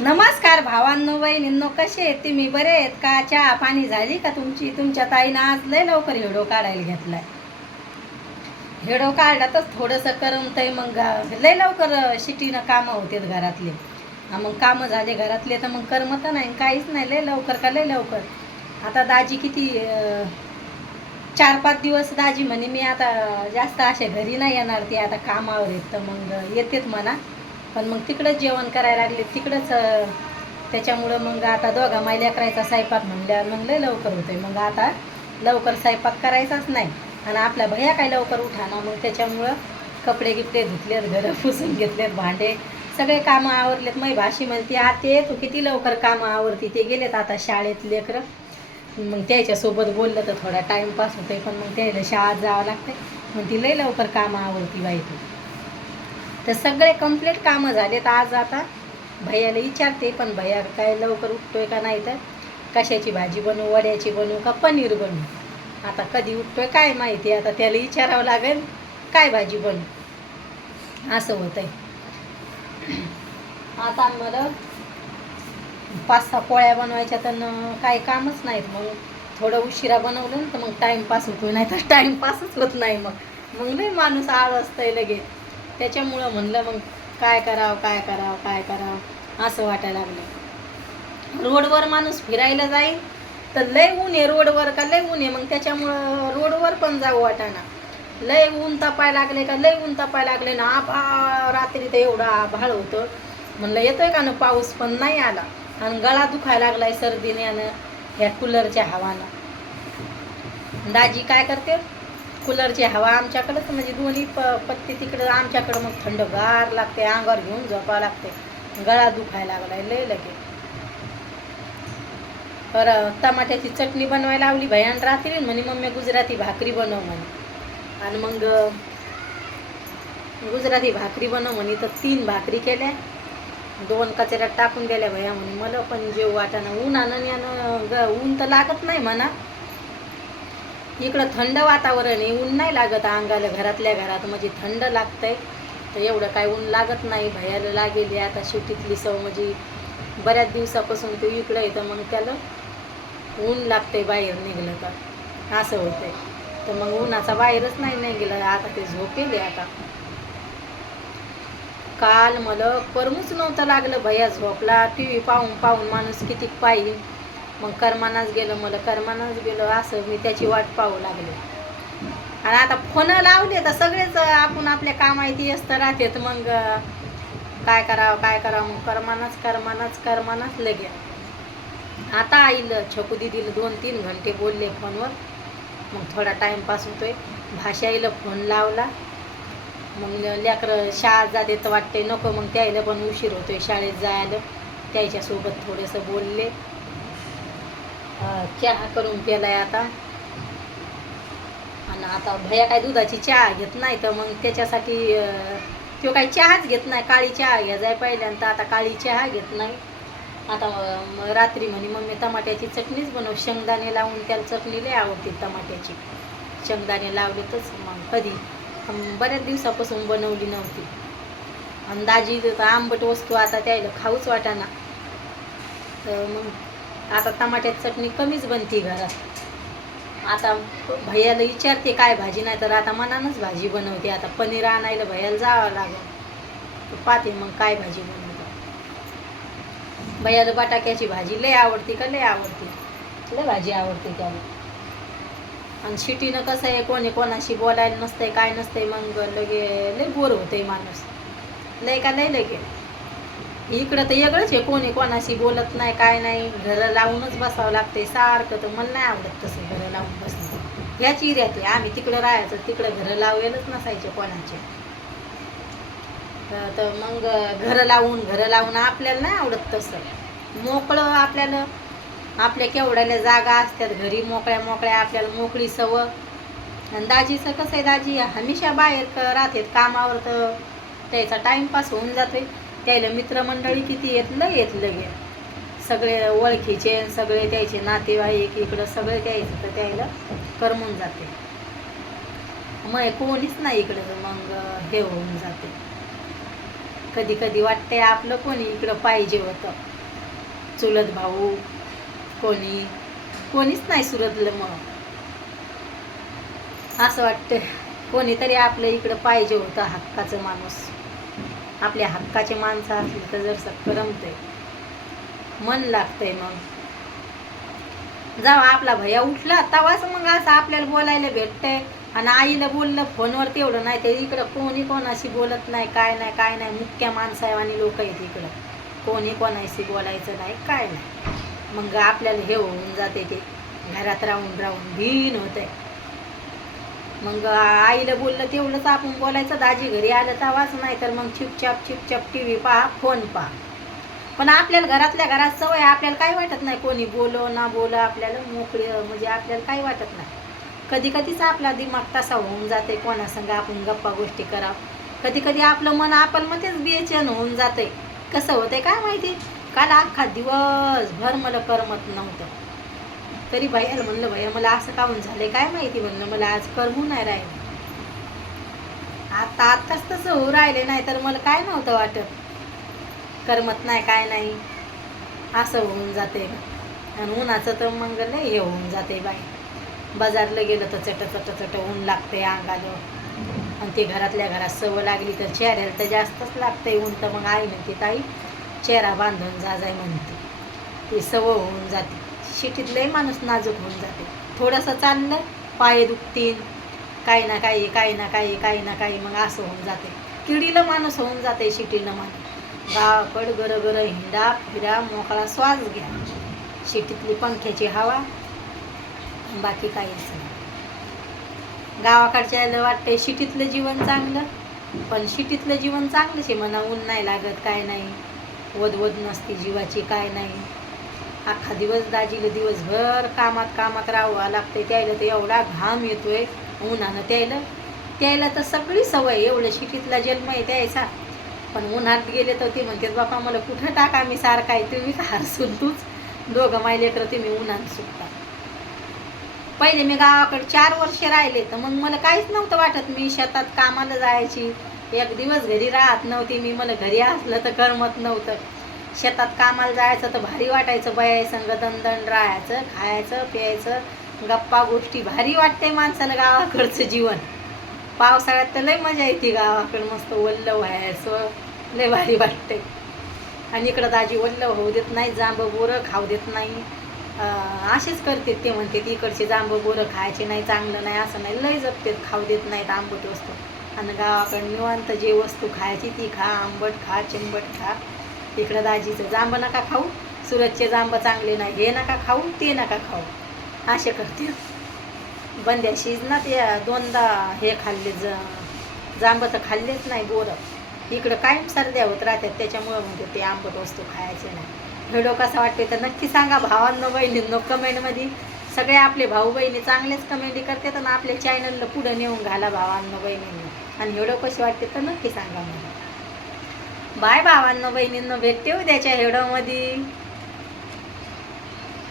नमस्कार भावांनो बहिणींनो, कसे आहेत तुम्ही? बरे आहेत का? चहा पाणी झाली का तुमची? तुमच्या ताईनं आज लय लवकर हेडो काढायला घेतलाय. हेडो काढला तर थोडंसं करमतंय. मग लय लवकर शिटीनं कामं होतात घरातले. मग कामं झाले घरातले तर मग करमत नाही, काहीच नाही. लय लवकर का लय लवकर. आता दाजी किती 4-5 दिवस दाजी म्हणे मी आता जास्त असे घरी नाही येणार, ते आता कामावर आहेत. तर मग येतेत म्हणा, पण मग तिकडंच जेवण करायला लागले तिकडंच. त्याच्यामुळं मग आता दोघा मायल्या करायचा स्वयंपाक म्हणल्यावर मग लय लवकर होतोय. मग आता लवकर स्वयंपाक करायचाच नाही. आणि आपल्या भैया काय लवकर उठाना, मग त्याच्यामुळं कपडे गिपडे धुतलेत, घरं पुसून घेतलेत, भांडे सगळे कामं आवरलेत. मै भाशी म्हणते आते तू किती लवकर कामं आवरती. ते गेलेत आता शाळेत लेकरं. मग त्याच्यासोबत बोललं तर थोडा टाईमपास होतोय, पण मग त्याला शाळेत जावं लागतंय. मग ती लय लवकर कामं आवरती बाई तू. तर सगळे कंप्लीट कामं झालेत. आज आता भैयाला विचारते, पण भैया काय लवकर उठतोय का नाही, तर कशाची भाजी बनवू, वड्याची बनवू का पनीर बनवू. आता कधी उठतोय काय माहिती, आता त्याला विचारावं लागेल काय भाजी बनवू असं होतंय. आता मला 5-6 पोळ्या बनवायच्या, तर काही कामच नाहीत. मग थोडं उशिरा बनवलं तर मग टाईमपास होतो, नाही तर टाईमपासच होत नाही. मग लय माणूस आळसतंय लगे. त्याच्यामुळं म्हणलं मग काय करावं काय करावं काय करावं असं वाटायला लागलं. रोडवर माणूस फिरायला जाईल तर लय ऊन आहे रोडवर, का लय ऊन आहे. मग त्याच्यामुळं रोडवर पण जाऊ वाटाना. लय ऊन तपायला लागले का लय ऊन तपायला लागले ना. आभाळ रात्री तर एवढं आभाळ होतं, म्हणलं येतोय का ना पाऊस, पण नाही आला. आणि गळा दुखायला लागलाय सर्दीने आणि ह्या कूलरच्या हवानं. दाजी काय करते, कूलरची हवा आमच्याकडंच, म्हणजे दोन्ही पत्ती तिकडं आमच्याकडं. मग थंडगार लागते, अंगावर घेऊन झोपावं लागते. गळा दुखायला लागलाय लय लगे. बरं टमाट्याची चटणी बनवायला लावली भयान रात्री. म्हणे मम्मी गुजराती भाकरी बनव म्हणे. आणि मग गुजराती भाकरी बनव म्हणे, तर 3 भाकरी केल्या, 2 कचऱ्यात टाकून दिल्या भैया म्हणे. मला पण जेव वाटाना, उन्हानं यानं ऊन तर लागत नाही म्हणा. इकडं थंड वातावरण आहे, ऊन नाही लागत अंगाला. घरातल्या घरात म्हणजे थंड लागतंय, तर एवढं काय ऊन लागत नाही. भैयाला लागेल आता शिटीतली सव, म्हणजे बऱ्याच दिवसापासून ते इकडं येतं, मग त्याला ऊन लागतंय बाहेर निघलं तर असं होतंय. तर मग उन्हाचा बाहेरच नाही गेलं. आता ते झोपेले. आता काल मला करमूच नव्हतं लागलं. भैया झोपला, टी व्ही पाहून पाहून माणूस किती पाहिजे. मग करमानाच गेलं, मला करमानाच गेलं. असं मी त्याची वाट पाहू लागले. आणि आता फोन लावले तर सगळेच आपण आपल्या कामाची व्यस्त राहतात. मग काय करावं काय करावं, मग करमानाच लगे. आता आईलं छकू दिदीला 2-3 घंटे बोलले फोनवर. मग थोडा टाईमपास होतोय. भाषाईला फोन लावला. मग लेकरं शाळेत जाते तर वाटते नको, मग त्याला पण उशीर होतोय शाळेत जायला. त्याच्यासोबत थोडंसं बोलले. चहा करून प्यालाय आता. आणि आता भैया काय दुधाची चहा घेत नाही, तर मग त्याच्यासाठी तो काही चहाच घेत नाही. काळी चहा घ्या जाय पहिल्यांदा, आता काळी चहा घेत नाही. आता रात्री म्हणे मम्मी टमाट्याची चटणीच बनव, शेंगदाणे लावून. त्याला चटणी लय आवडते टमाट्याची, शेंगदाणे लावलेतच. मग कधी बऱ्याच दिवसापासून बनवली नव्हती. आणि दाजी आंबट वस्तू आता त्याला खाऊच वाटाना. तर मग आता टमाट्याची चटणी कमीच बनते घरात. आता भैयाला विचारते काय भाजी, नाही तर आता मनानंच भाजी बनवते. आता पनीर आणायला भैयाला जावं लागेल, तर पाहते मग काय भाजी बनवते. भैयाला बटाट्याची भाजी लय आवडते का लय आवडते, लय भाजी आवडते त्याला. आणि शिटीनं कसं आहे, कोणी कोणाशी बोलायला नसतंय काय नसतंय, मग लगे लय बोर होतंय माणूस. लय का लय लगे. इकडं तर वेगळंच आहे, कोणी कोणाशी बोलत नाही काय नाही. घरं लावूनच बसावं लागते सारखं. तर मला नाही आवडत तसं घरं लावून बसणं. याच एरियात आहे आम्ही, तिकडं राहायचं, तिकडं घरं लावेलच नसायचे कोणाचे. तर मग घरं लावून आपल्याला नाही आवडत तसं. मोकळं आपल्याला, आपल्या केवढ्याला जागा असतात घरी, मोकळ्या मोकळ्या आपल्याला मोकळी सवय. आणि दाजीचं कसं आहे, दाजी हमेशा बाहेर राहतात कामावर, तर त्याचा टाईमपास होऊन जातोय. त्याला मित्रमंडळी किती येत लगे, सगळे ओळखीचे, सगळे त्याचे नातेवाईक इकडं सगळे त्यायचं, तर त्याला करमून जाते. मग कोणीच नाही इकडं, मग हे होऊन जाते. कधी कधी वाटतंय आपलं कोणी इकडं पाहिजे होतं, चुलत भाऊ कोणीच नाही सुरतलं. मग असं वाटतं कोणीतरी आपलं इकडं पाहिजे होतं, हक्काचं माणूस. आपल्या हक्काचे माणसं असली तर जर करमतंय, मन लागतंय. मग जेव्हा आपला भैया उठला तेव्हाच मग असं आपल्याला बोलायला भेटतंय. आणि आईला बोललं फोनवर तेवढं नाही, ते इकडं कोणाशी बोलत नाही, काय नाही. मुख्य माणसावानी लोक आहेत इकडं, कोणाशी बोलायचं नाही, काय नाही. मग आपल्याला हे होऊन जाते, ते घरात राहून भीन होतंय. मग आईला बोललं तेवढंच आपण बोलायचं, दाजी घरी आलं तेव्हाच, नाही तर मग चुपचाप टी व्ही पहा, फोन पहा. पण आपल्याला घरातल्या घरात सवय, आपल्याला काही वाटत नाही, कोणी बोलो ना बोलो, आपल्याला मोकळी म्हणजे आपल्याला काही वाटत नाही. कधीच आपला दिमाग तसा होऊन जाते, कोणासंग आपण गप्पा गोष्टी करावं. कधी आपलं मन आपण मध्येच बेचैन होऊन जाते. कसं होतंय काय माहिती. काल अख्खा दिवसभर मला करमत नव्हतं, तरी भैयाला म्हणलं, भैया मला असं काहून झालंय काय माहिती, म्हणलं मला आज करमू नाही राहिलं. आताच तसं होऊ राहिले, नाही तर मला काय नव्हतं वाटत, करमत नाही काय नाही, असं होऊन जाते. आणि उन्हाचं तर मग लय हे होऊन जाते बाई. बाजारला गेलं तर चट ऊन लागते अंगाला. आणि ते घरातल्या घरात सवय लागली तर चेहऱ्याला तर जास्तच लागते ऊन. तर मग आई म्हणते, ताई चेहरा बांधून जाय म्हणते, ती सवय होऊन जाते. शिटीत लय माणूस नाजूक होऊन जाते. थोडंसं चाललं पाय दुखतील, काही ना काही मग असं होऊन जाते. किडीला माणूस होऊन जाते शिटीनं. माणूस गावाकडं गरं हिंडा फिरा, मोकळा श्वास घ्या, शिटीतली पंख्याची हवा, बाकी काहीच नाही. गावाकडच्या वाटते शिटीतलं जीवन चांगलं, पण शिटीतलं जीवन चांगलंच आहे म्हणा. ऊन नाही लागत, काय नाही, वदवद नसती जीवाची, काय नाही. अख्खा दिवस दाजीला दिवसभर कामात राहावं लागते. त्याला तर एवढा घाम येतोय उन्हानं, त्याला तर सगळी सवय, एवढं शिटीतला जन्म आहे त्याचा. पण उन्हात गेले तर ते म्हणतात, बापा मला कुठं टाका, मी सारखा आहे, तुम्ही का हरसून तूच दोघं मायलेकर तुम्ही उन्हात सुटता. पहिले मी गावाकडे 4 वर्ष राहिले, तर मग मला काहीच नव्हतं वाटत. मी शेतात कामाला जायची, एक दिवस घरी राहत नव्हती मी. मला घरी असलं तर करमत नव्हतं. शेतात कामाला जायचं तर भारी वाटायचं, बाया संग दणदण राहायचं, खायचं प्यायचं, गप्पा गोष्टी, भारी वाटते माणसाला गावाकडचं जीवन. पावसाळ्यात तर लय मजा येते गावाकडं, मस्त वल्ल व्हायचं, लय भारी वाटते. आणि इकडं दाजी वल्ल होऊ देत नाही, जांब बोरं खाऊ देत नाही, असेच करते. ते म्हणते इकडचे जांब बोरं खायचे नाही, चांगलं नाही, असं नाही, लय जपते, खाऊ देत नाहीत आंबट वस्तू. आणि गावाकडं निवांत जे वस्तू खायची ती खा, आंबट खा, चिंबट खा. इकडं दाजीचं जांब नका खाऊ, सुरतचे जांब चांगले नाही, हे नका खाऊ, ते नका खाऊ, असे करते. बंद्याशीच ना ते 2दा हे खाल्ले, जांब तर खाल्लेच नाही बोरं. इकडं कायम सर्द्या होत राहतात, त्याच्यामुळं म्हणते ते आंबट वस्तू खायचे नाही. व्हिडिओ कसा वाटते तर नक्की सांगा भावांनो बहिणींनो कमेंटमध्ये. सगळे आपले भाऊ बहिणी चांगलेच कमेंट करतात, आणि आपल्या चॅनलला पुढे नेऊन घाला भावांनो बहिणींनो. आणि व्हिडिओ कशी वाटते तर नक्की सांगा मला. बाय भावांनो बहिणींनो, भेटते उद्याच्या व्हिडिओमध्ये.